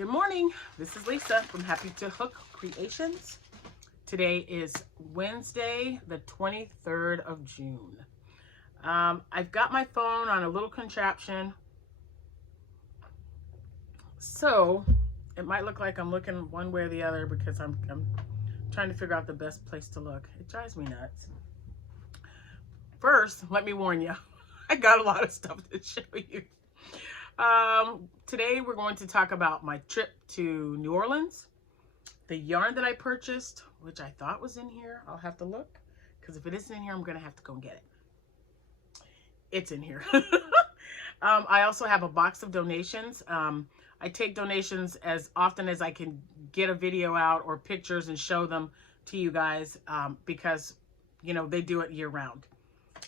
Good morning. This is Lisa from Happytohook Creations. Today is Wednesday, the 23rd of June. I've got my phone on a little contraption, so it might look like I'm looking one way or the other because I'm trying to figure out the best place to look. It drives me nuts. First, let me warn you, I got a lot of stuff to show you. Today we're going to talk about my trip to New Orleans, the yarn that I purchased, which I thought was in here. I'll have to look, because if it isn't in here, I'm going to have to go and get it. It's in here. I also have a box of donations. I take donations as often as I can get a video out or pictures and show them to you guys, because, you know, they do it year round.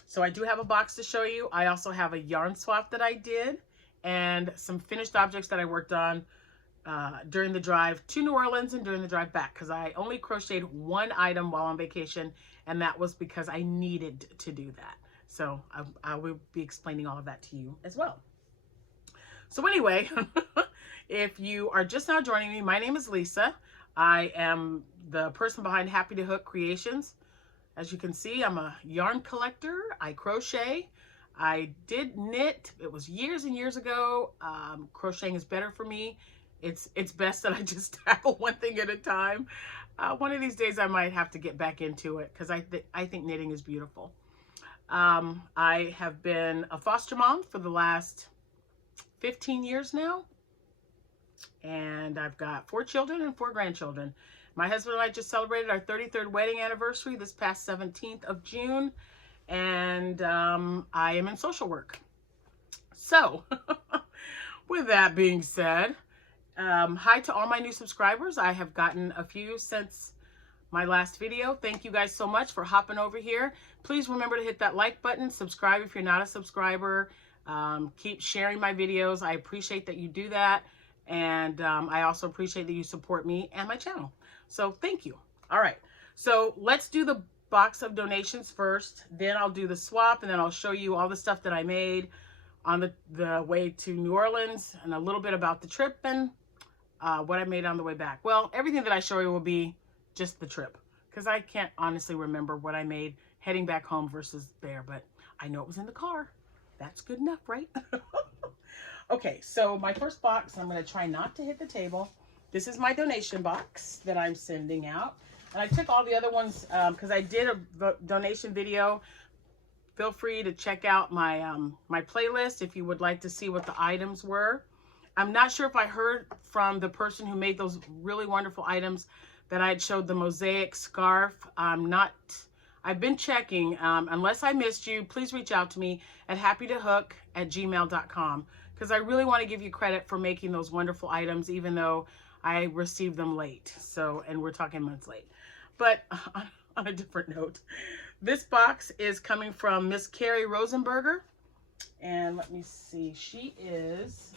So I do have a box to show you. I also have a yarn swap that I did and some finished objects that I worked on during the drive to New Orleans and during the drive back, because I only crocheted one item while on vacation, and that was because I needed to do that. So I will be explaining all of that to you as well. So anyway, if you are just now joining me, my name is Lisa. I am the person behind Happytohook Creations. As you can see, I'm a yarn collector. I crochet. I did knit. It was years and years ago. Crocheting is better for me. It's best that I just tackle one thing at a time. One of these days I might have to get back into it, because I think knitting is beautiful. I have been a foster mom for the last 15 years now, and I've got 4 children and 4 grandchildren. My husband and I just celebrated our 33rd wedding anniversary this past 17th of June, and I am in social work. So, with that being said, hi to all my new subscribers. I have gotten a few since my last video. Thank you guys so much for hopping over here. Please remember to hit that like button, subscribe if you're not a subscriber. Keep sharing my videos. I appreciate that you do that. And I also appreciate that you support me and my channel. So thank you. All right. So let's do the box of donations first. Then I'll do the swap, and then I'll show you all the stuff that I made on the way to New Orleans, and a little bit about the trip and what I made on the way back. Well, everything that I show you will be just the trip, because I can't honestly remember what I made heading back home versus there, but I know it was in the car. That's good enough, right? Okay, so my first box, I'm going to try not to hit the table. This is my donation box that I'm sending out. And I took all the other ones because I did a donation video. Feel free to check out my my playlist if you would like to see what the items were. I'm not sure if I heard from the person who made those really wonderful items that I had showed the mosaic scarf. I've been checking. Unless I missed you, please reach out to me at happytohook@gmail.com, because I really want to give you credit for making those wonderful items, even though I received them late. So, and we're talking months late. But on a different note, this box is coming from Miss Carrie Rosenberger. And let me see, she is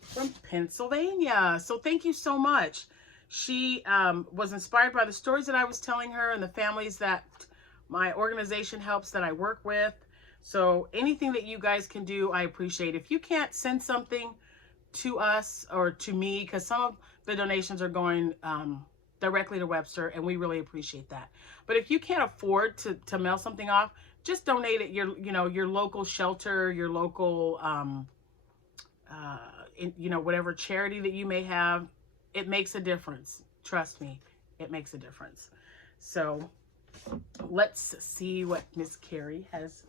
from Pennsylvania. So thank you so much. She was inspired by the stories that I was telling her and the families that my organization helps, that I work with. So anything that you guys can do, I appreciate. If you can't send something to us or to me, because some of the donations are going directly to Webster, and we really appreciate that. But if you can't afford to mail something off, just donate it your local shelter, your local whatever charity that you may have. It makes a difference. Trust me, it makes a difference. So let's see what Miss Carrie has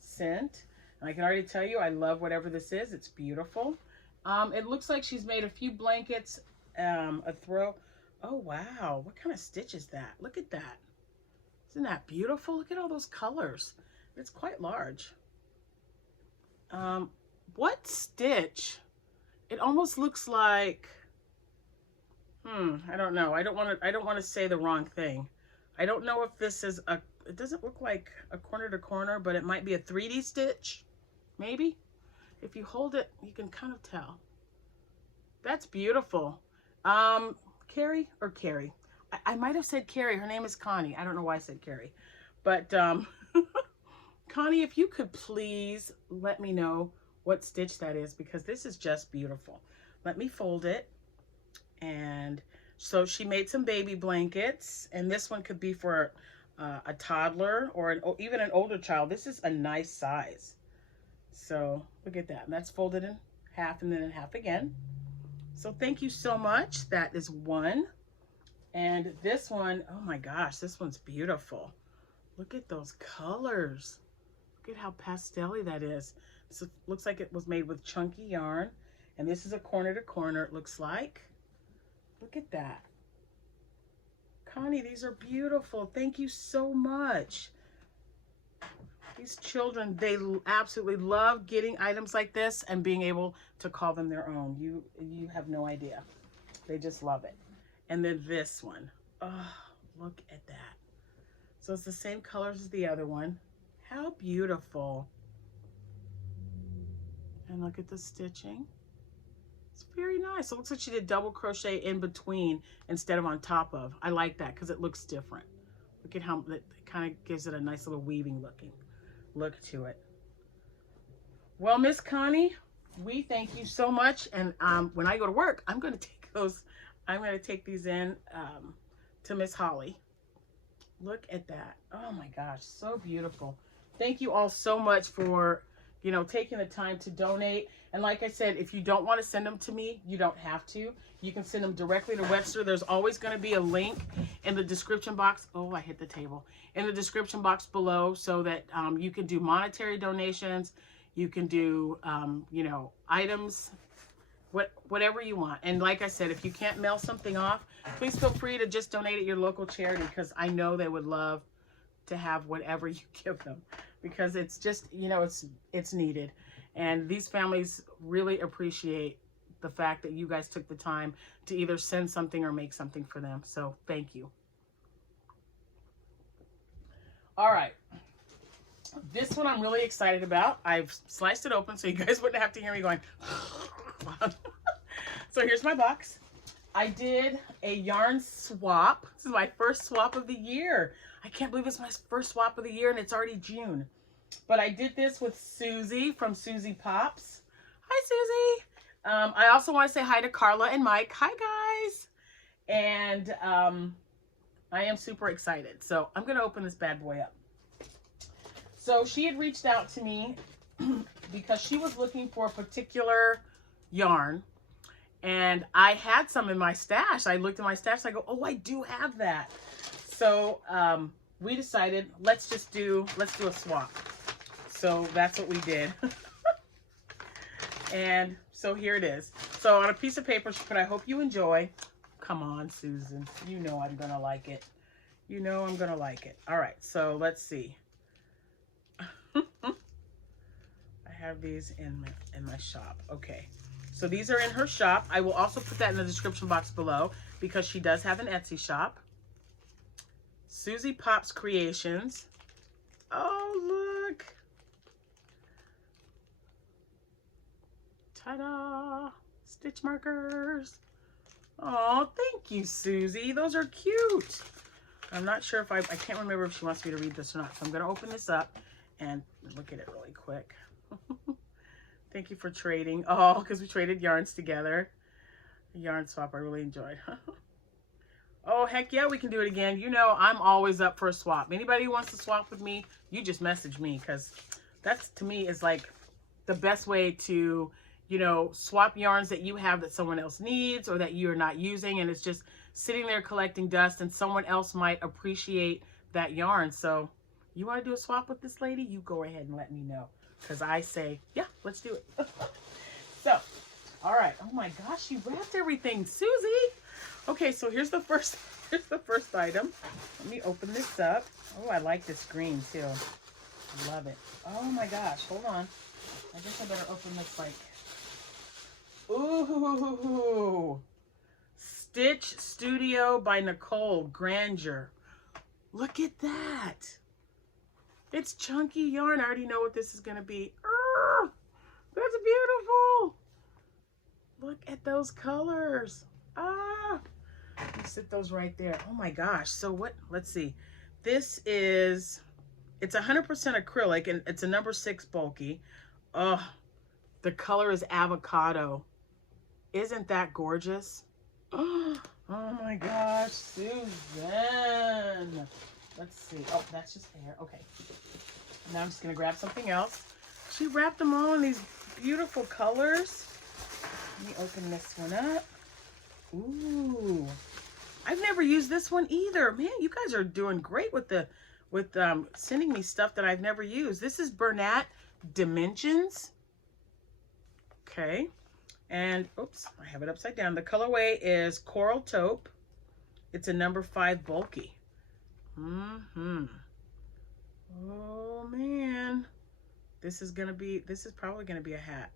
sent. And I can already tell you, I love whatever this is. It's beautiful. It looks like she's made a few blankets, a throw. Oh, wow. What kind of stitch is that? Look at that. Isn't that beautiful? Look at all those colors. It's quite large. What stitch? It almost looks like, I don't know. I don't want to say the wrong thing. I don't know if this is it doesn't look like a corner to corner, but it might be a 3D stitch. Maybe. If you hold it, you can kind of tell. That's beautiful. Carrie. I might have said Carrie. Her name is Connie. I don't know why I said Carrie. But Connie, if you could please let me know what stitch that is, because this is just beautiful. let me fold it. And so she made some baby blankets, and this one could be for a toddler or even an older child. This is a nice size. So look at that. And that's folded in half and then in half again. So thank you so much. That is one. And this one, oh my gosh, this one's beautiful. Look at those colors. Look at how pastel-y that is. So it looks like it was made with chunky yarn. And this is a corner to corner, it looks like. Look at that. Connie, these are beautiful. Thank you so much. These children, they absolutely love getting items like this and being able to call them their own. You have no idea. They just love it. And then this one. Oh, look at that. So it's the same colors as the other one. How beautiful. And look at the stitching. It's very nice. It looks like she did double crochet in between instead of on top of. I like that because it looks different. Look at how it kind of gives it a nice little weaving look to it. Well, Miss Connie, we thank you so much. And when I go to work, I'm going to take those. I'm going to take these in to Miss Holly. Look at that. Oh my gosh, so beautiful. Thank you all so much for, you know, taking the time to donate. And like I said, if you don't want to send them to me, you don't have to. You can send them directly to Webster. There's always going to be a link in the description box. Oh, I hit the table. In the description box below, so that you can do monetary donations. You can do, you know, items, whatever you want. And like I said, if you can't mail something off, please feel free to just donate at your local charity, because I know they would love to have whatever you give them, because it's just, you know, it's needed. And these families really appreciate the fact that you guys took the time to either send something or make something for them. So thank you. All right. This one I'm really excited about. I've sliced it open so you guys wouldn't have to hear me going. So here's my box. I did a yarn swap. This is my first swap of the year. I can't believe it's my first swap of the year and it's already June. But I did this with Susie from Susie Pops. Hi, Susie. I also want to say hi to Carla and Mike. Hi, guys. And I am super excited. So I'm going to open this bad boy up. So she had reached out to me because she was looking for a particular yarn. And I had some in my stash. I looked at my stash. And I go, oh, I do have that. So we decided, let's do a swap. So that's what we did. And so here it is. So on a piece of paper, she put, I hope you enjoy. Come on, Susan. You know I'm going to like it. You know I'm going to like it. All right. So let's see. I have these in my shop. Okay. So these are in her shop. I will also put that in the description box below because she does have an Etsy shop. Susie Pops Creations. Oh, look. Ta-da! Stitch markers. Oh, thank you, Susie. Those are cute. I'm not sure if I can't remember if she wants me to read this or not. So I'm going to open this up and look at it really quick. Thank you for trading. Oh, because we traded yarns together. The yarn swap I really enjoyed. Oh, heck yeah, we can do it again. You know, I'm always up for a swap. Anybody who wants to swap with me, you just message me, because that's, to me, is like the best way to, you know, swap yarns that you have that someone else needs or that you're not using, and it's just sitting there collecting dust, and someone else might appreciate that yarn. So you want to do a swap with this lady? You go ahead and let me know, because I say, yeah, let's do it. So, all right. Oh my gosh, you wrapped everything, Susie. Okay, so here's the first item. Let me open this up. Oh, I like this green too. I love it. Oh my gosh, hold on. I guess I better open this like, ooh, Stitch Studio by Nicole Granger. Look at that. It's chunky yarn. I already know what this is going to be. That's beautiful. Look at those colors. Let me sit those right there. Oh my gosh. So what, let's see. This is, it's 100% acrylic and it's a number 6 bulky. Oh, the color is avocado. Isn't that gorgeous? Oh my gosh, Susan. Let's see. Oh, that's just hair. Okay. Now I'm just going to grab something else. She wrapped them all in these beautiful colors. Let me open this one up. Ooh. I've never used this one either. Man, you guys are doing great with sending me stuff that I've never used. This is Bernat Dimensions. Okay. And, oops, I have it upside down. The colorway is Coral Taupe. It's a number 5 bulky. Oh, man. This is probably going to be a hat.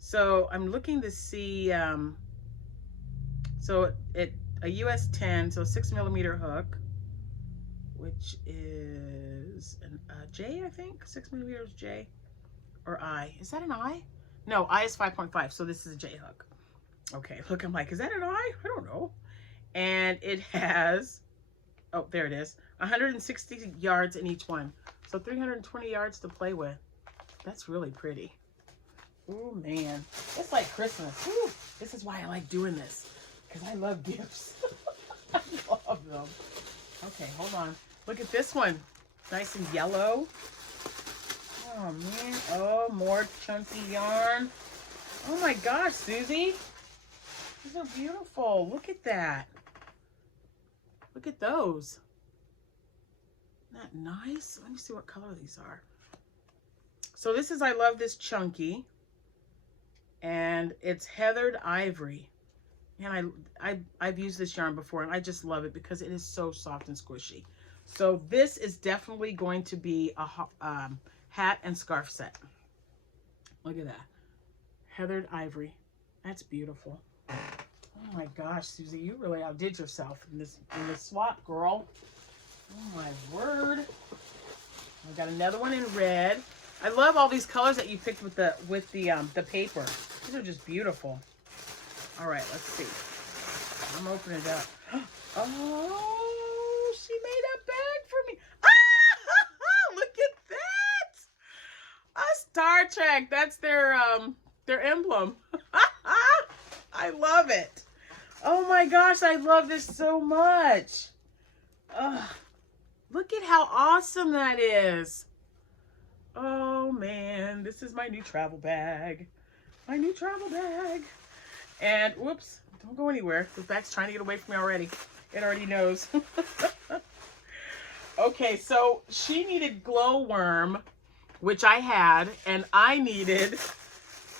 So, I'm looking to see, so a US 10, so 6mm hook, which is a J, I think. 6mm J or I. Is that an I? No, I is 5.5, so this is a J hook. Okay, look, I'm like, is that an I? I don't know. And it has, oh, there it is, 160 yards in each one. So 320 yards to play with. That's really pretty. Oh, man. It's like Christmas. Woo. This is why I like doing this, because I love gifts. I love them. Okay, hold on. Look at this one. Nice and yellow. Oh, man. Oh, more chunky yarn. Oh, my gosh, Susie. These are beautiful. Look at that. Look at those. Isn't that nice? Let me see what color these are. So this is, I love this chunky. And it's Heathered Ivory. And I've used this yarn before, and I just love it because it is so soft and squishy. So this is definitely going to be a hat and scarf set. Look at that. Heathered Ivory. That's beautiful. Oh my gosh, Susie, you really outdid yourself in this swap, girl. Oh my word. I got another one in red. I love all these colors that you picked with the paper. These are just beautiful. All right, let's see. I'm opening it up. Oh, she made a bag for me. Ah! Look at that. A Star Trek. That's their emblem. I love it. Oh my gosh, I love this so much. Look at how awesome that is. Oh man, this is my new travel bag. My new travel bag. And whoops, don't go anywhere. The bag's trying to get away from me already. It already knows. Okay, so she needed glowworm, which I had, and I needed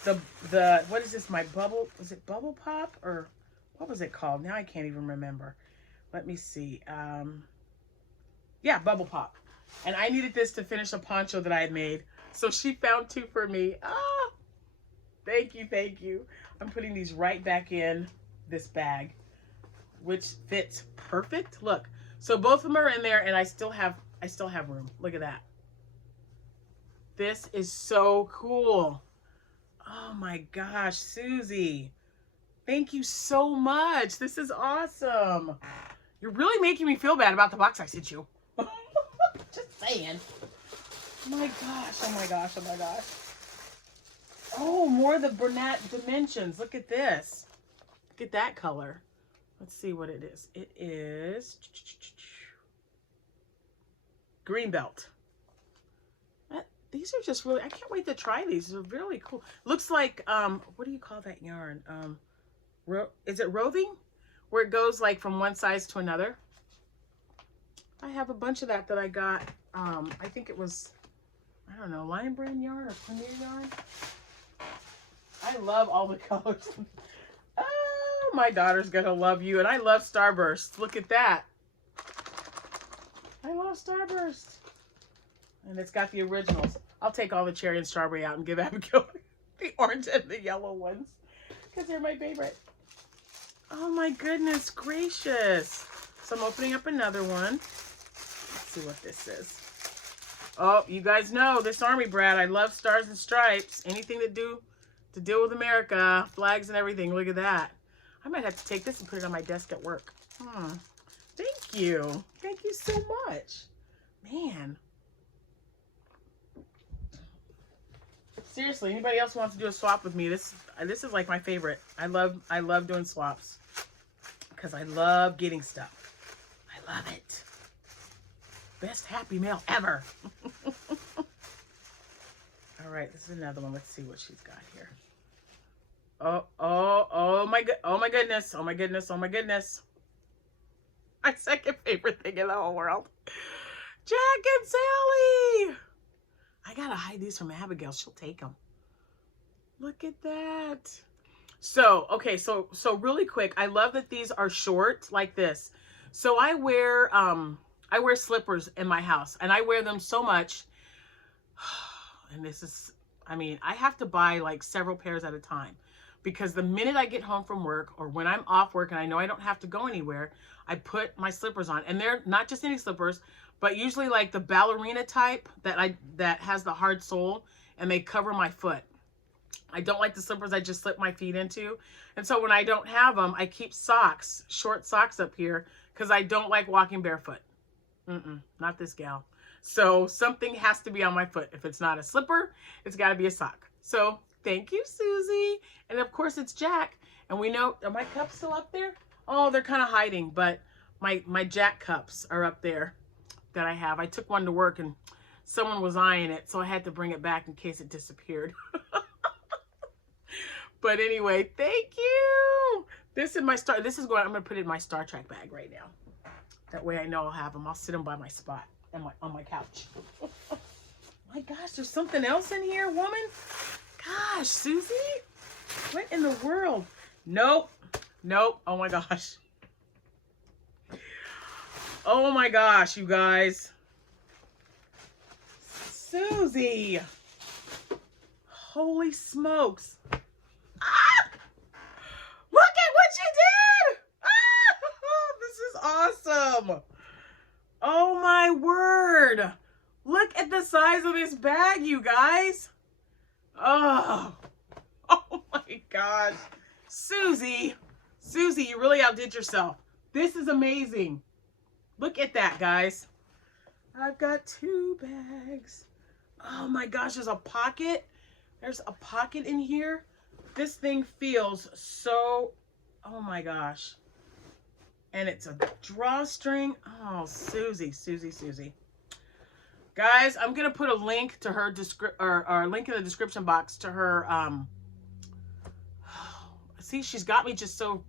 the what is this, my bubble, was it Bubble Pop, or what was it called? Now I can't even remember. Let me see. Yeah, Bubble Pop. And I needed this to finish a poncho that I had made. So she found two for me. Ah, thank you, thank you. I'm putting these right back in this bag, which fits perfect. Look, so both of them are in there, and I still have room. Look at that. This is so cool. Oh my gosh, Susie. Thank you so much. This is awesome. You're really making me feel bad about the box I sent you. Just saying. Oh my gosh, oh my gosh, oh my gosh. Oh, more of the Bernat Dimensions. Look at this. Look at that color. Let's see what it is. It is Greenbelt. These are just really, I can't wait to try these. They're really cool. Looks like, what do you call that yarn? Is it roving? Where it goes like from one size to another. I have a bunch of that I got. I think it was, I don't know, Lion Brand yarn or Premier yarn. I love all the colors. Oh, my daughter's gonna love you. And I love Starburst. Look at that. I love Starburst. And it's got the originals. I'll take all the cherry and strawberry out and give Abigail the orange and the yellow ones, because they're my favorite. Oh my goodness gracious. So I'm opening up another one. Let's see what this is. Oh, you guys know this Army brat. I love stars and stripes. Anything to deal with America, flags and everything. Look at that. I might have to take this and put it on my desk at work. Thank you. Thank you so much. Man. Seriously, anybody else wants to do a swap with me? This is like my favorite. I love doing swaps because I love getting stuff. I love it. Best happy mail ever. All right, this is another one. Let's see what she's got here. Oh my goodness. Oh my goodness. Oh my goodness. My second favorite thing in the whole world. Jack and Sally. I gotta hide these from Abigail. She'll take them. Look at that. So, okay, so really quick, I love that these are short like this. So I wear slippers in my house, and I wear them so much. And this is, I mean, I have to buy like several pairs at a time, because the minute I get home from work or when I'm off work and I know I don't have to go anywhere, I put my slippers on. And they're not just any slippers, but usually like the ballerina type that has the hard sole, and they cover my foot. I don't like the slippers I just slip my feet into. And so when I don't have them, I keep socks, short socks up here, because I don't like walking barefoot. Not this gal. So something has to be on my foot. If it's not a slipper, it's got to be a sock. So thank you, Susie. And of course it's Jack. And we know, are my cups still up there? Oh, they're kind of hiding, but my Jack cups are up there that I have. I took one to work and someone was eyeing it, so I had to bring it back in case it disappeared. But anyway, thank you. This is my I'm going to put it in my Star Trek bag right now. That way I know I'll have them. I'll sit them by my spot and on my couch. My gosh, there's something else in here, woman. Gosh, Susie, what in the world? Nope. Oh my gosh. Oh my gosh, you guys. Susie. Holy smokes. Ah! Look at what you did. Ah! This is awesome. Oh my word. Look at the size of this bag, you guys. Oh my gosh. Susie, you really outdid yourself. This is amazing. Look at that, guys. I've got 2 bags. Oh my gosh, there's a pocket. There's a pocket in here. This thing feels so, oh my gosh. And it's a drawstring. Oh, Susie. Guys, I'm going to put a link to her, or link in the description box to her, see, she's got me just so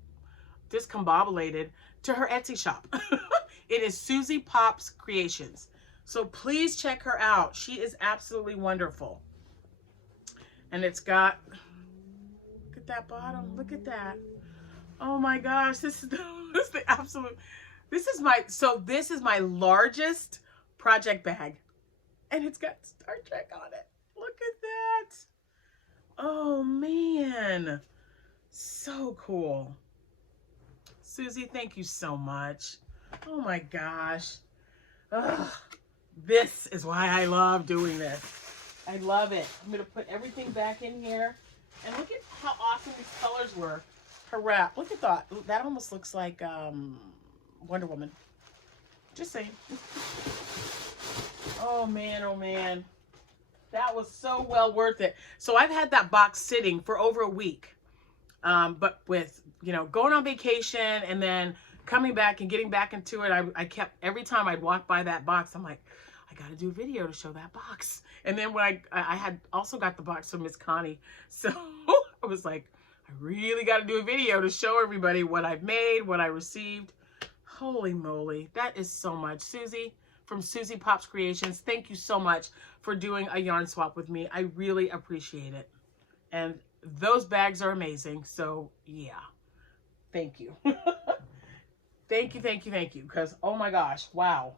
discombobulated, to her Etsy shop. It is Susie Pops Creations. So please check her out. She is absolutely wonderful. And it's got, look at that bottom. Look at that. Oh my gosh. This is the absolute, this is my largest project bag. And it's got Star Trek on it. Look at that. Oh man. So cool. Susie, thank you so much. Oh my gosh. Ugh. This is why I love doing this. I love it. I'm going to put everything back in here. And look at how awesome these colors were. Her wrap. Look at that. That almost looks like Wonder Woman. Just saying. Oh man. That was so well worth it. So I've had that box sitting for over a week. But with, going on vacation and then coming back and getting back into it, I kept, every time I'd walk by that box, I'm like, I got to do a video to show that box. And then when I had also got the box from Miss Connie. So I was like, I really got to do a video to show everybody what I've made, what I received. Holy moly. That is so much. Susie from Susie Pops Creations, thank you so much for doing a yarn swap with me. I really appreciate it. And those bags are amazing. So yeah, thank you. Thank you. Because, oh my gosh, wow.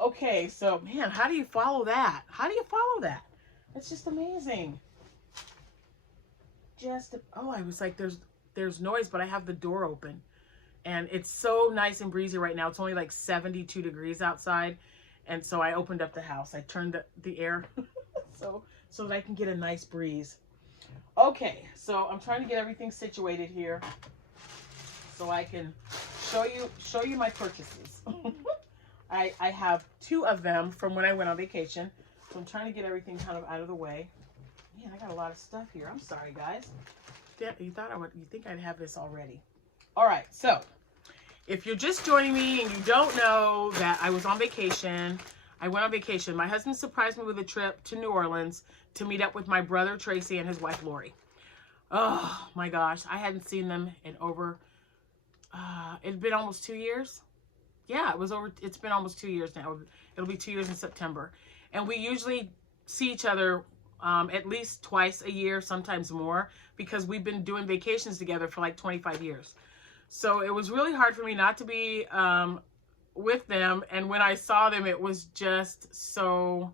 Okay, so man, how do you follow that? It's just amazing. I was like, there's noise, but I have the door open. And it's so nice and breezy right now. It's only like 72 degrees outside. And so I opened up the house. I turned the air so that I can get a nice breeze. Okay, so I'm trying to get everything situated here so I can show you my purchases. I have 2 of them from when I went on vacation. So I'm trying to get everything kind of out of the way. Man, I got a lot of stuff here. I'm sorry, guys. Yeah, you think I'd have this already. All right, so if you're just joining me and you don't know that I was on vacation, I went on vacation. My husband surprised me with a trip to New Orleans to meet up with my brother Tracy and his wife Lori. Oh my gosh, I hadn't seen them in over, it'd been almost 2 years. Yeah, it's been almost 2 years now. It'll be 2 years in September. And we usually see each other at least twice a year, sometimes more, because we've been doing vacations together for like 25 years. So it was really hard for me not to be with them. And when I saw them, it was just so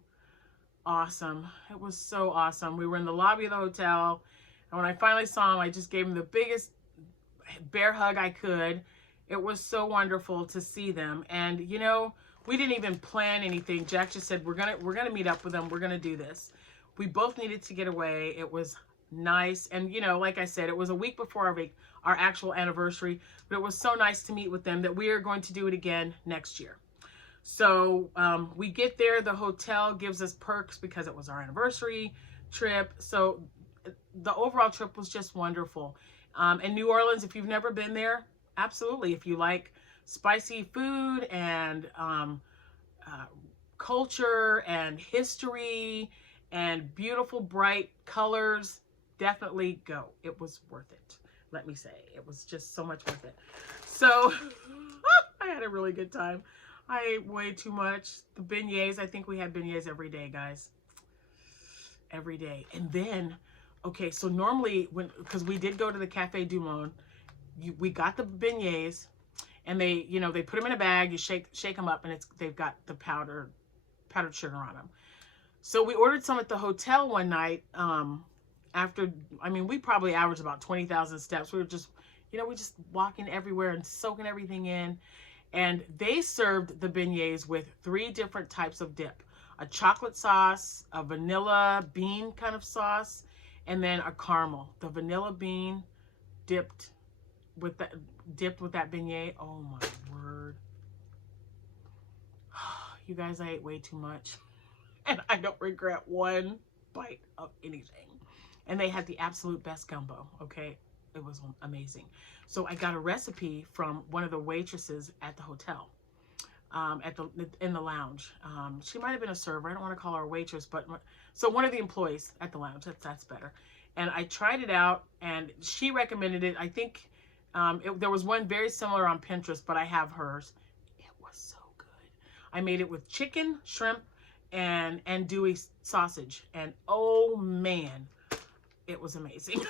awesome. It was so awesome. We were in the lobby of the hotel. And when I finally saw them, I just gave them the biggest bear hug I could. It was so wonderful to see them. And, you know, we didn't even plan anything. Jack just said, we're gonna meet up with them. We're going to do this. We both needed to get away. It was nice. And, you know, like I said, it was a week before our actual anniversary, but it was so nice to meet with them that we are going to do it again next year. So we get there, the hotel gives us perks because it was our anniversary trip. So the overall trip was just wonderful. And New Orleans, if you've never been there, absolutely. If you like spicy food and culture and history and beautiful, bright colors, definitely go. It was worth it. Let me say, it was just so much worth it. So I had a really good time. I ate way too much. The beignets, I think we had beignets every day, guys. Every day. And then, okay, so normally, because we did go to the Cafe du Monde, we got the beignets, and they, you know, they put them in a bag, you shake them up, and they've got the powdered sugar on them. So we ordered some at the hotel one night, after, I mean, we probably averaged about 20,000 steps. We were just, you know, we just walking everywhere and soaking everything in. And they served the beignets with 3 different types of dip. A chocolate sauce, a vanilla bean kind of sauce, and then a caramel. The vanilla bean dipped with that beignet. Oh my word. You guys, I ate way too much. And I don't regret one bite of anything. And they had the absolute best gumbo, okay? It was amazing. So I got a recipe from one of the waitresses at the hotel, in the lounge. She might have been a server. I don't want to call her a waitress, but so one of the employees at the lounge. That's better. And I tried it out, and she recommended it. I think there was one very similar on Pinterest, but I have hers. It was so good. I made it with chicken, shrimp, and andouille sausage, and oh man, it was amazing.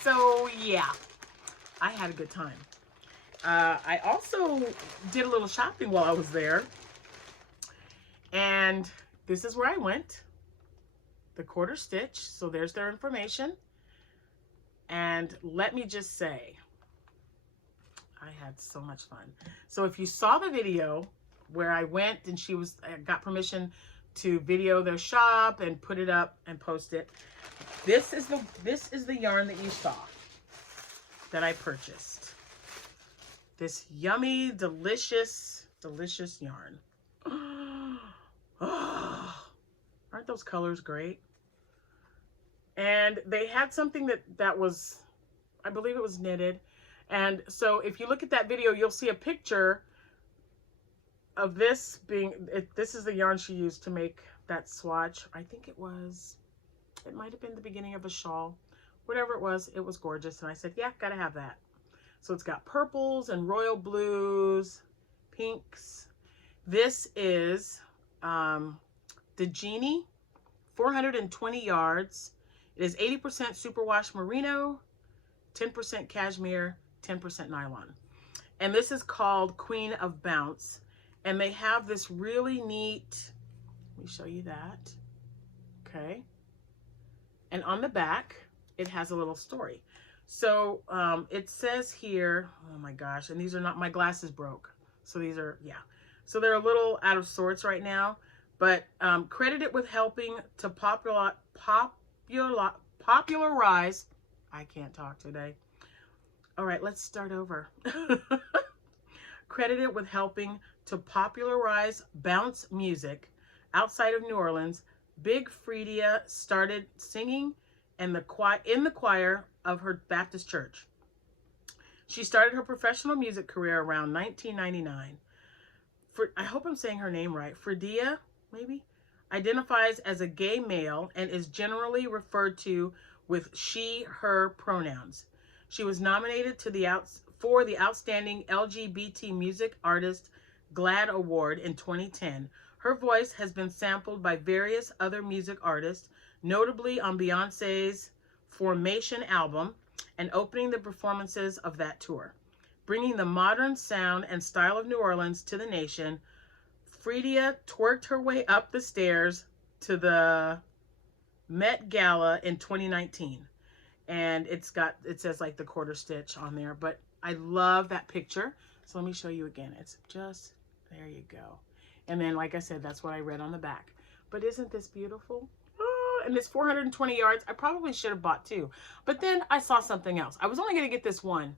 So yeah, I had a good time. I also did a little shopping while I was there, and this is where I went. The Quarter Stitch. So there's their information, and let me just say, I had so much fun. So if you saw the video where I went and I got permission to video their shop and put it up and post it. This is the yarn that you saw that I purchased. This yummy, delicious yarn. Oh, aren't those colors great? And they had something that was, I believe it was knitted. And so if you look at that video, you'll see a picture of this being, this is the yarn she used to make that swatch. I think it might have been the beginning of a shawl. Whatever it was gorgeous. And I said, yeah, gotta have that. So it's got purples and royal blues, pinks. This is the Genie, 420 yards. It is 80% superwash merino, 10% cashmere, 10% nylon. And this is called Queen of Bounce. And they have this really neat, let me show you that. Okay. And on the back, it has a little story. So it says here, oh my gosh, and these are not, my glasses broke. So these are, yeah. So they're a little out of sorts right now, but credited with helping to popularize, I can't talk today. All right, let's start over. Credited with helping to popularize bounce music outside of New Orleans, Big Freedia started singing in the choir of her Baptist church. She started her professional music career around 1999. I hope I'm saying her name right. Freedia, maybe, identifies as a gay male and is generally referred to with she, her pronouns. She was nominated for the Outstanding LGBT Music Artist GLAAD Award in 2010. Her voice has been sampled by various other music artists, notably on Beyoncé's Formation album and opening the performances of that tour. Bringing the modern sound and style of New Orleans to the nation, Freedia twerked her way up the stairs to the Met Gala in 2019. And it says like the quarter stitch on there, but I love that picture. So let me show you again. It's just, there you go. And then, like I said, that's what I read on the back. But isn't this beautiful? Oh, and it's 420 yards. I probably should have bought two. But then I saw something else. I was only going to get this one.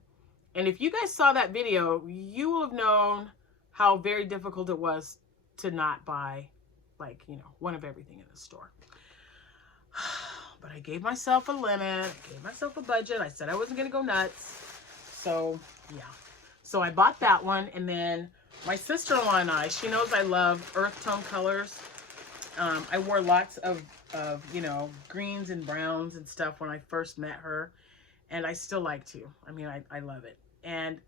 And if you guys saw that video, you will have known how very difficult it was to not buy, like, you know, one of everything in the store. But I gave myself a limit, gave myself a budget. I said I wasn't going to go nuts. So, yeah. So I bought that one. And then my sister-in-law and I, she knows I love earth tone colors. I wore lots of, you know, greens and browns and stuff when I first met her. And I still like to. I mean, I love it. And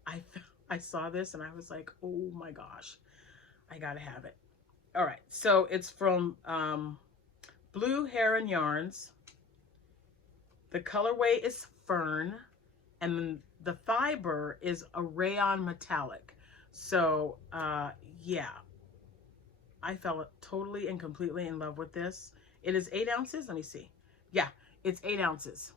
I saw this and I was like, oh my gosh, I got to have it. All right. So it's from Blue Heron Yarns. The colorway is fern, and the fiber is a rayon metallic. So, yeah, I fell totally and completely in love with this. It is 8 ounces. Let me see. Yeah, it's 8 ounces.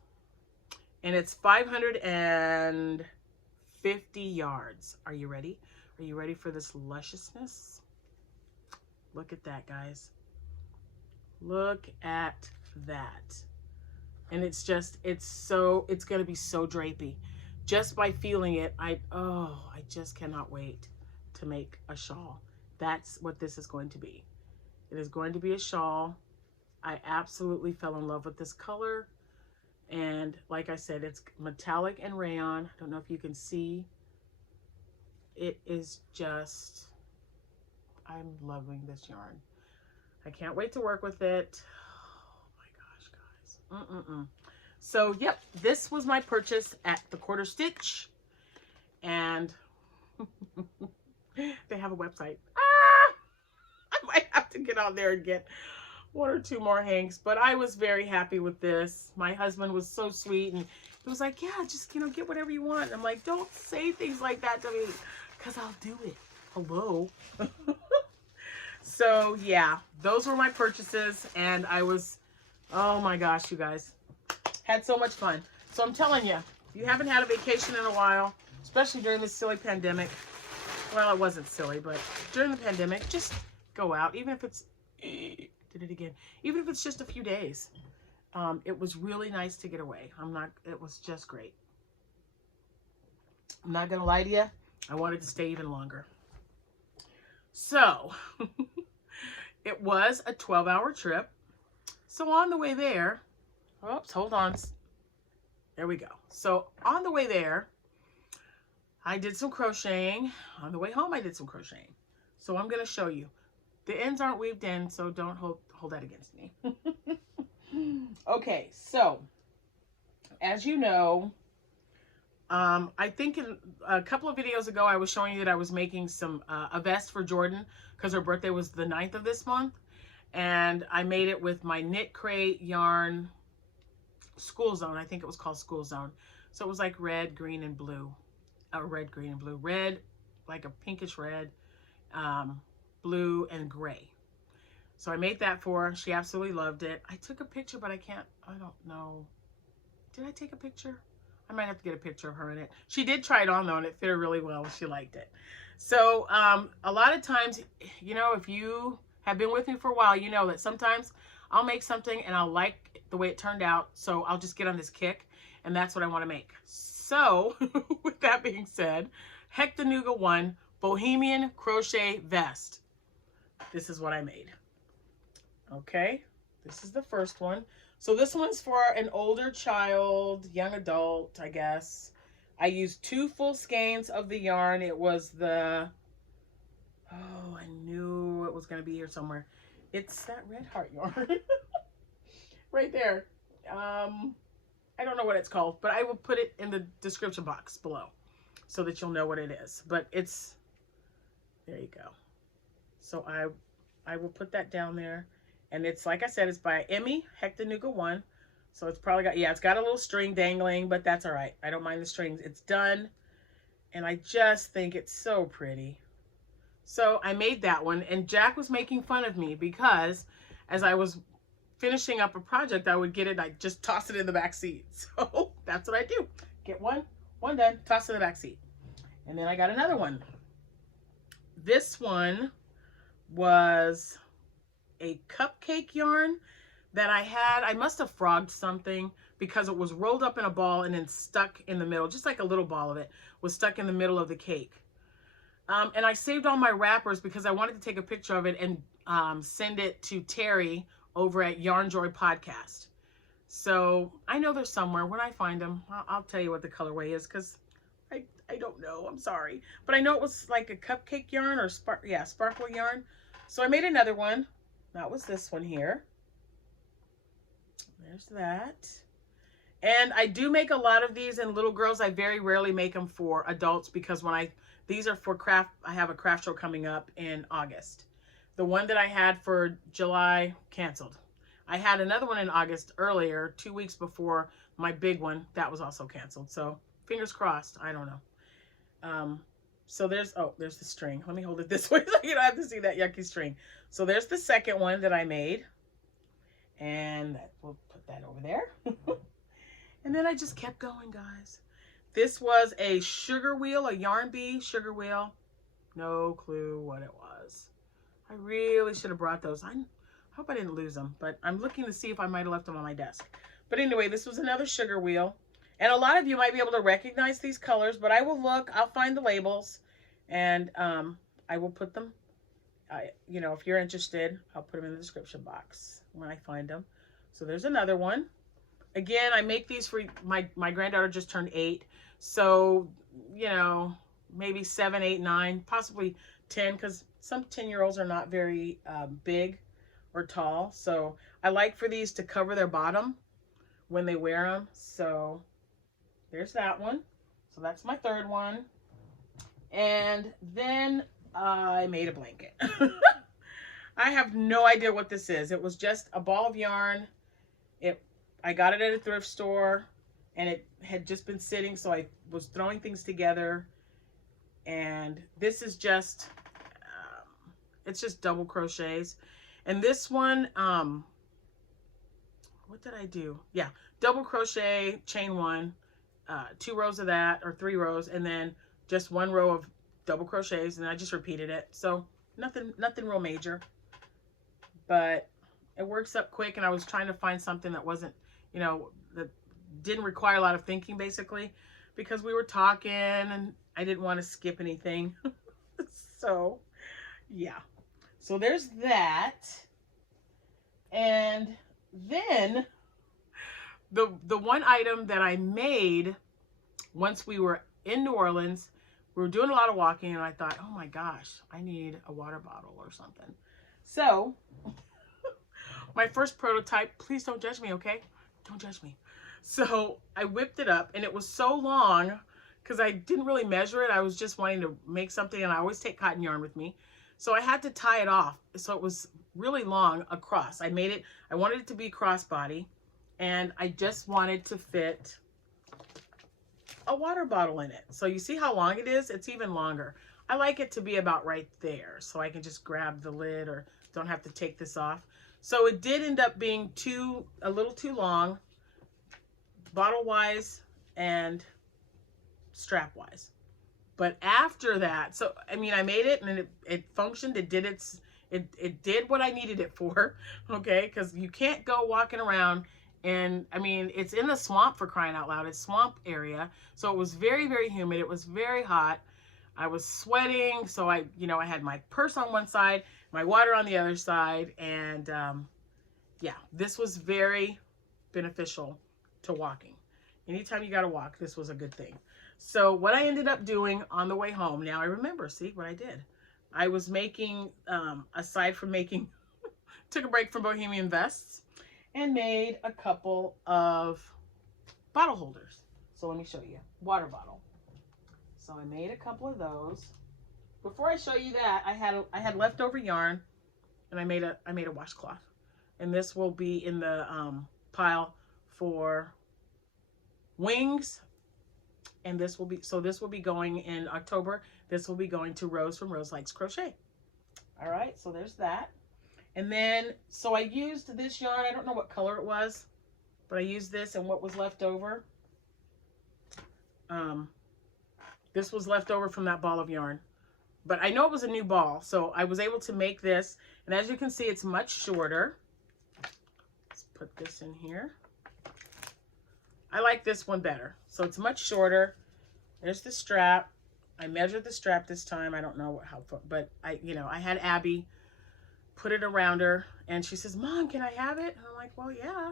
And it's 550 yards. Are you ready? Are you ready for this lusciousness? Look at that, guys. Look at that. And it's just, it's going to be so drapey. Just by feeling it, I just cannot wait to make a shawl. That's what this is going to be. It is going to be a shawl. I absolutely fell in love with this color. And like I said, it's metallic and rayon. I don't know if you can see. It is just, I'm loving this yarn. I can't wait to work with it. So, yep, this was my purchase at the Quarter Stitch. And they have a website. I might have to get on there and get 1 or 2 more hanks. But I was very happy with this. My husband was so sweet. And he was like, yeah, just, you know, get whatever you want. I'm like, don't say things like that to me, because I'll do it. Hello. So, yeah, those were my purchases. And I was... oh my gosh, you guys. Had so much fun. So I'm telling you, if you haven't had a vacation in a while, especially during this silly pandemic, well, it wasn't silly, but during the pandemic, just go out, even if it's, did it again, even if it's just a few days. It was really nice to get away. It was just great. I'm not going to lie to you. I wanted to stay even longer. So, it was a 12-hour trip. So on the way there, oops, hold on. There we go. So on the way there, I did some crocheting. On the way home, I did some crocheting. So I'm going to show you. The ends aren't weaved in, so don't hold that against me. Okay, so as you know, I think in a couple of videos ago, I was showing you that I was making a vest for Jordan because her birthday was the 9th of this month. And I made it with my Knit Crate yarn School Zone. I think it was called School Zone. So it was like red, green, and blue. Red, green, and blue. Red, like a pinkish red, blue, and gray. So I made that for her. She absolutely loved it. I took a picture, but I don't know. Did I take a picture? I might have to get a picture of her in it. She did try it on, though, and it fit her really well. She liked it. So a lot of times, you know, if you have been with me for a while, you know that sometimes I'll make something and I'll like the way it turned out. So I'll just get on this kick, and that's what I want to make. So with that being said, Hectanuga 1 Bohemian Crochet Vest. This is what I made. Okay. This is the first one. So this one's for an older child, young adult, I guess. I used 2 full skeins of the yarn. It was the, oh, I knew it was going to be here somewhere. It's that Red Heart yarn. Right there. I don't know what it's called, but I will put it in the description box below so that you'll know what it is. But it's, there you go. So I will put that down there. And it's, like I said, it's by Emmy Hectanuga 1. So it's probably got, yeah, it's got a little string dangling, but that's all right. I don't mind the strings. It's done. And I just think it's so pretty. So I made that one. And Jack was making fun of me because as I was finishing up a project, I would get it, I'd just toss it in the back seat. So that's what I do. Get one done, toss it in the back seat. And then I got another one. This one was a cupcake yarn that I had. I must have frogged something because it was rolled up in a ball and then stuck in the middle, just like a little ball of it was stuck in the middle of the cake. And I saved all my wrappers because I wanted to take a picture of it and send it to Terry over at Yarn Joy Podcast. So I know they're somewhere. When I find them, I'll tell you what the colorway is because I don't know. I'm sorry. But I know it was like a cupcake yarn or sparkle yarn. So I made another one. That was this one here. There's that. And I do make a lot of these in little girls. I very rarely make them for adults because these are for craft. I have a craft show coming up in August. The one that I had for July canceled. I had another one in August earlier, 2 weeks before my big one. That was also canceled. So fingers crossed. I don't know. So there's the string. Let me hold it this way so you don't have to see that yucky string. So there's the second one that I made. And we'll put that over there. And then I just kept going, guys. This was a sugar wheel, a yarn bee sugar wheel. No clue what it was. I really should have brought those. I hope I didn't lose them, but I'm looking to see if I might have left them on my desk. But anyway, this was another sugar wheel. And a lot of you might be able to recognize these colors, but I will look, I'll find the labels, and I will put them, you know, if you're interested, I'll put them in the description box when I find them. So there's another one. Again, I make these for my granddaughter just turned 8. So, you know, maybe 7, 8, 9, possibly 10, because some 10-year-olds are not very big or tall. So I like for these to cover their bottom when they wear them. So there's that one. So that's my third one. And then I made a blanket. I have no idea what this is. It was just a ball of yarn. I got it at a thrift store and it had just been sitting, so I was throwing things together. And this is just, it's just double crochets. And this one, what did I do? Yeah, double crochet, chain 1, 2 rows of that, or 3 rows, and then just 1 row of double crochets, and I just repeated it. So nothing real major, but it works up quick. And I was trying to find something that wasn't, you know, that didn't require a lot of thinking, basically, because we were talking and I didn't want to skip anything. So yeah, so there's that. And then the one item that I made once we were in New Orleans, we were doing a lot of walking, and I thought, oh my gosh, I need a water bottle or something. So my first prototype, please don't judge me, okay? Don't judge me. So I whipped it up, and it was so long because I didn't really measure it. I was just wanting to make something, and I always take cotton yarn with me. So I had to tie it off. So it was really long across. I wanted it to be crossbody, and I just wanted to fit a water bottle in it. So you see how long it is? It's even longer. I like it to be about right there so I can just grab the lid or don't have to take this off. So it did end up being a little too long, bottle wise and strap wise. But after that, so I mean, I made it and it functioned. It did what I needed it for. Okay, because you can't go walking around, and I mean, it's in the swamp, for crying out loud. It's swamp area, so it was very, very humid. It was very hot. I was sweating, so I had my purse on one side, my water on the other side, and yeah, this was very beneficial to walking. Anytime you got to walk, this was a good thing. So what I ended up doing on the way home, now I remember, see what I did. I was making, aside from making, took a break from Bohemian Vests and made a couple of bottle holders. So let me show you. Water bottle. So I made a couple of those. Before I show you that, I had leftover yarn, and I made a washcloth. And this will be in the pile for wings. And this will be going in October. This will be going to Rose from Rose Likes Crochet. All right, so there's that. And then, so I used this yarn. I don't know what color it was, but I used this and what was left over. This was left over from that ball of yarn. But I know it was a new ball, so I was able to make this. And as you can see, it's much shorter. Let's put this in here. I like this one better. So it's much shorter. There's the strap. I measured the strap this time. I don't know how, but I had Abby put it around her, and she says, "Mom, can I have it?" And I'm like, "Well, yeah."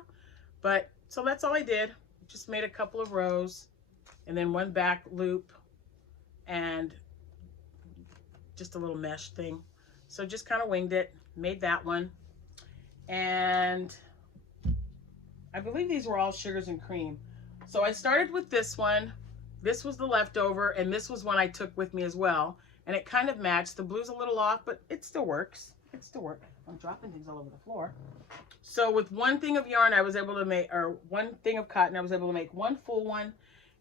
But so that's all I did. Just made a couple of rows, and then one back loop, and just a little mesh thing. So just kind of winged it, made that one. And I believe these were all sugars and cream. So I started with this one. This was the leftover, and this was one I took with me as well. And it kind of matched. The blue's a little off, but it still works. It still works. I'm dropping things all over the floor. So with one thing of yarn, I was able to make, or one thing of cotton, I was able to make one full one,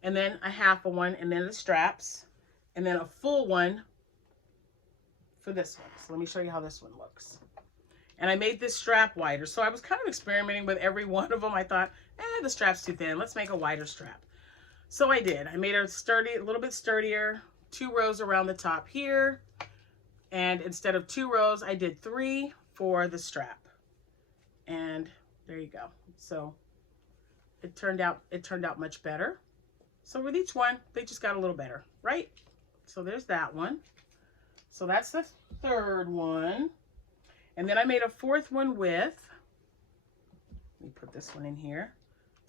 and then a half a one, and then the straps, and then a full one for this one. So let me show you how this one looks. And I made this strap wider. So I was kind of experimenting with every one of them. I thought, the strap's too thin. Let's make a wider strap. So I did. I made a little bit sturdier, 2 rows around the top here. And instead of 2 rows, I did 3 for the strap. And there you go. So it turned out much better. So with each one, they just got a little better, right? So there's that one. So that's the third one. And then I made a fourth one with, let me put this one in here.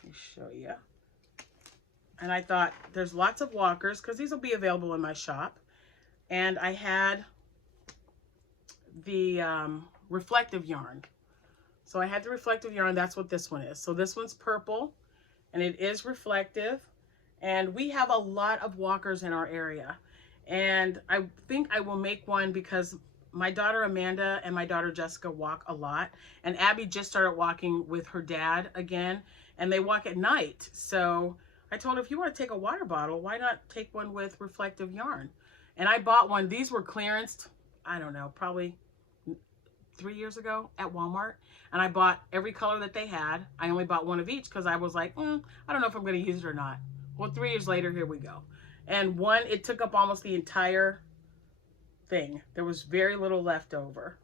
Let me show you. And I thought there's lots of walkers because these will be available in my shop. And I had the reflective yarn. So I had the reflective yarn. That's what this one is. So this one's purple and it is reflective. And we have a lot of walkers in our area. And I think I will make one because my daughter Amanda and my daughter Jessica walk a lot. And Abby just started walking with her dad again. And they walk at night. So I told her, if you want to take a water bottle, why not take one with reflective yarn? And I bought one. These were clearanced, I don't know, probably 3 years ago at Walmart. And I bought every color that they had. I only bought one of each because I was like, I don't know if I'm going to use it or not. Well, 3 years later, here we go. And one, it took up almost the entire thing. There was very little left over.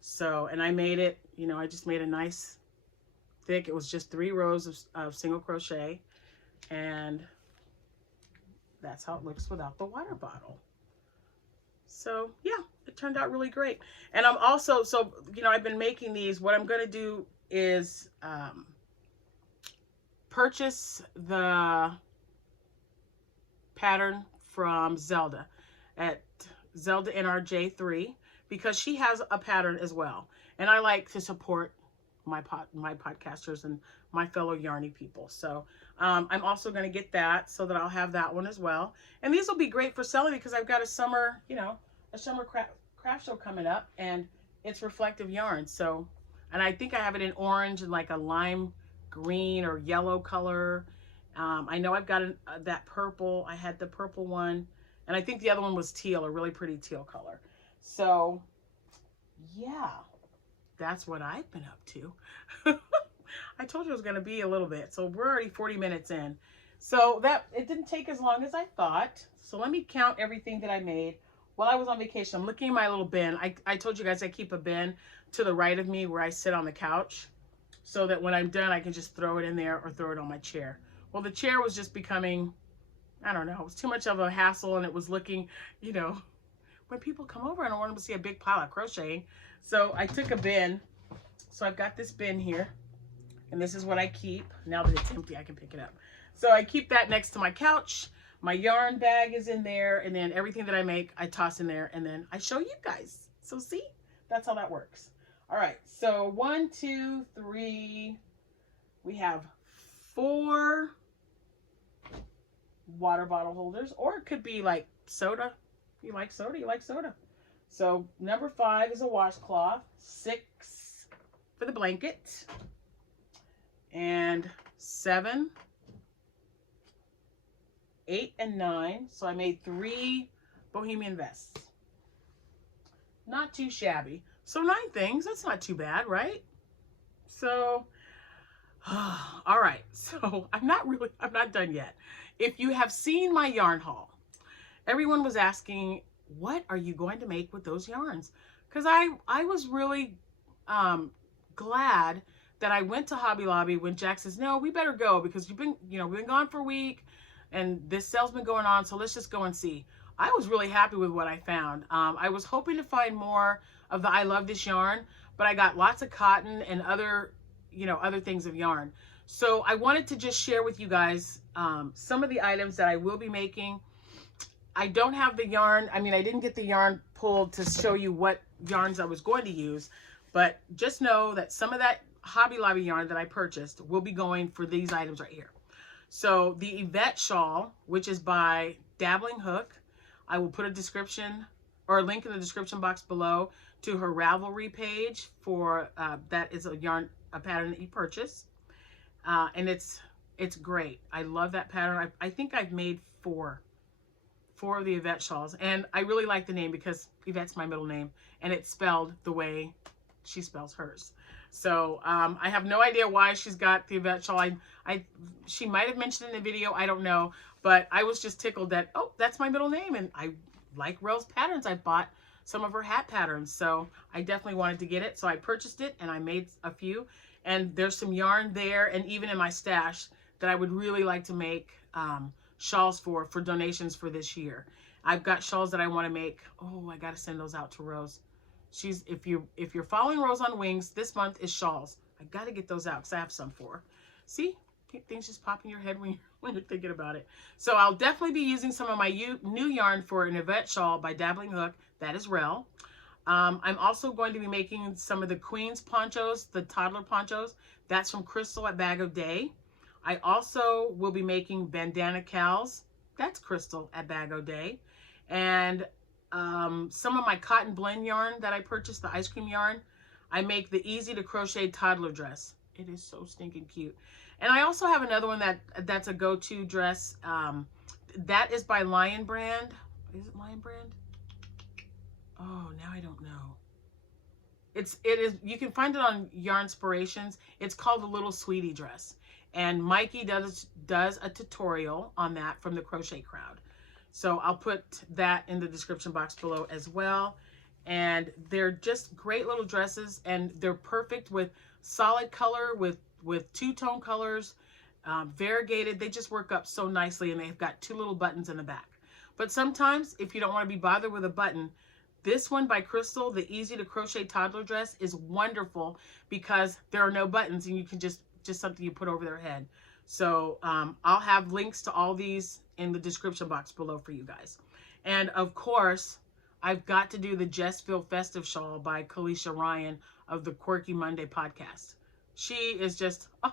So, and I made it, I just made a nice thick. It was just 3 rows of single crochet. And that's how it looks without the water bottle. So yeah, it turned out really great. And I'm also, I've been making these. What I'm going to do is purchase the pattern from Zelda at Zelda NRJ3 because she has a pattern as well. And I like to support my podcasters and my fellow yarny people. So I'm also going to get that so that I'll have that one as well. And these will be great for selling because I've got a summer, a summer craft show coming up and it's reflective yarn. So, and I think I have it in orange and like a lime green or yellow color. I know I've got that purple. I had the purple one and I think the other one was teal, a really pretty teal color. So yeah, that's what I've been up to. I told you it was going to be a little bit. So we're already 40 minutes in. So it didn't take as long as I thought. So let me count everything that I made while I was on vacation. I'm looking at my little bin. I told you guys I keep a bin to the right of me where I sit on the couch so that when I'm done, I can just throw it in there or throw it on my chair. Well, the chair was just becoming, I don't know, it was too much of a hassle and it was looking, when people come over, I don't want them to see a big pile of crocheting. So I took a bin So I've got this bin here, and this is what I keep. Now that it's empty, I can pick it up. So I keep that next to my couch. My yarn bag is in there, and then everything that I make, I toss in there, and then I show you guys. So see, that's how that works. All right, so 1, 2, 3, we have 4 water bottle holders, or it could be like soda. If you like soda, you like soda. So number 5 is a washcloth, 6 for the blanket, and 7, 8, and 9. So I made 3 bohemian vests. Not too shabby. So 9 things, that's not too bad, right? So, all right. So I'm not done yet. If you have seen my yarn haul, everyone was asking, what are you going to make with those yarns? Because I was really glad that I went to Hobby Lobby when Jack says, no, we better go because we've been gone for a week and this sale's been going on, so let's just go and see. I was really happy with what I found. I was hoping to find more of the I Love This yarn, but I got lots of cotton and other things of yarn. So I wanted to just share with you guys some of the items that I will be making. I don't have the yarn. I mean, I didn't get the yarn pulled to show you what yarns I was going to use, but just know that some of that Hobby Lobby yarn that I purchased will be going for these items right here. So the Yvette shawl, which is by Dabbling Hook, I will put a description or a link in the description box below to her Ravelry page for that is a pattern that you purchase, and it's great. I love that pattern. I think I've made 4 of the Yvette shawls, and I really like the name because Yvette's my middle name, and it's spelled the way she spells hers. So I have no idea why she's got the Yvette shawl. She might have mentioned in the video, I don't know, but I was just tickled that, oh, that's my middle name, and I like Rel's patterns. I bought some of her hat patterns, so I definitely wanted to get it. So I purchased it, and I made a few, and there's some yarn there, and even in my stash that I would really like to make shawls for donations for this year. I've got shawls that I want to make. Oh, I got to send those out to Rose. If you're following Rose on Wings, this month is shawls. I got to get those out because I have some for her. See, things just pop in your head when you're thinking about it. So I'll definitely be using some of my new yarn for an Yvette shawl by Dabbling Hook. That is Rel. I'm also going to be making some of the Queen's ponchos, the toddler ponchos. That's from Crystal at Bag of Day. I also will be making bandana cals. That's Crystal at Bag of Day. And some of my cotton blend yarn that I purchased, the ice cream yarn, I make the easy to crochet toddler dress. It is so stinking cute. And I also have another one that's a go-to dress. That is by Lion Brand. Is it Lion Brand? Oh, now I don't know. It is. You can find it on Yarnspirations. It's called the Little Sweetie dress. And Mikey does a tutorial on that from the Crochet Crowd. So I'll put that in the description box below as well. And they're just great little dresses, and they're perfect with solid color, with two-tone colors, variegated. They just work up so nicely, and they've got 2 little buttons in the back. But sometimes, if you don't want to be bothered with a button, this one by Crystal, the Easy to Crochet Toddler Dress, is wonderful because there are no buttons, and you can just something you put over their head. So I'll have links to all these in the description box below for you guys. And of course, I've got to do the Jess Feel Festive shawl by Kalisha Ryan of the Quirky Monday podcast. She is just, oh,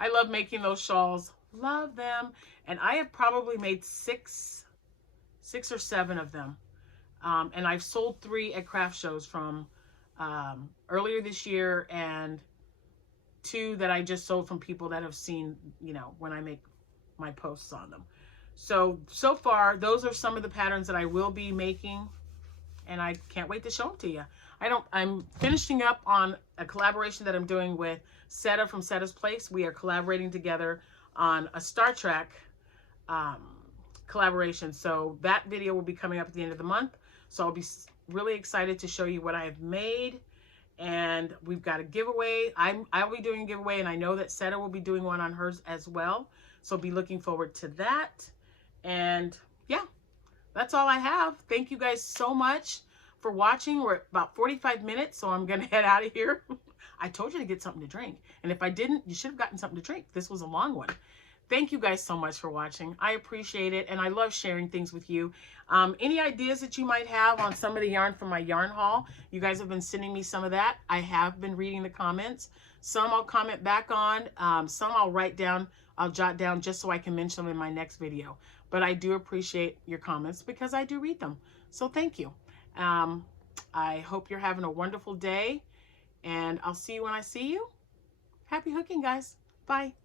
I love making those shawls. Love them. And I have probably made 6 or 7 of them. And I've sold 3 at craft shows from earlier this year, and 2 that I just sold from people that have seen, when I make my posts on them. So far, those are some of the patterns that I will be making, and I can't wait to show them to you. I'm finishing up on a collaboration that I'm doing with Seta from Seta's Place. We are collaborating together on a Star Trek collaboration. So that video will be coming up at the end of the month. So I'll be really excited to show you what I have made. And we've got a giveaway. I'll be doing a giveaway, and I know that Seta will be doing one on hers as well. So be looking forward to that. And yeah, that's all I have. Thank you guys so much for watching. We're at about 45 minutes, so I'm going to head out of here. I told you to get something to drink. And if I didn't, you should have gotten something to drink. This was a long one. Thank you guys so much for watching. I appreciate it, and I love sharing things with you. Any ideas that you might have on some of the yarn from my yarn haul, you guys have been sending me some of that. I have been reading the comments. Some I'll comment back on. Some I'll write down. I'll jot down just so I can mention them in my next video. But I do appreciate your comments because I do read them. So thank you. I hope you're having a wonderful day, and I'll see you when I see you. Happy hooking, guys. Bye.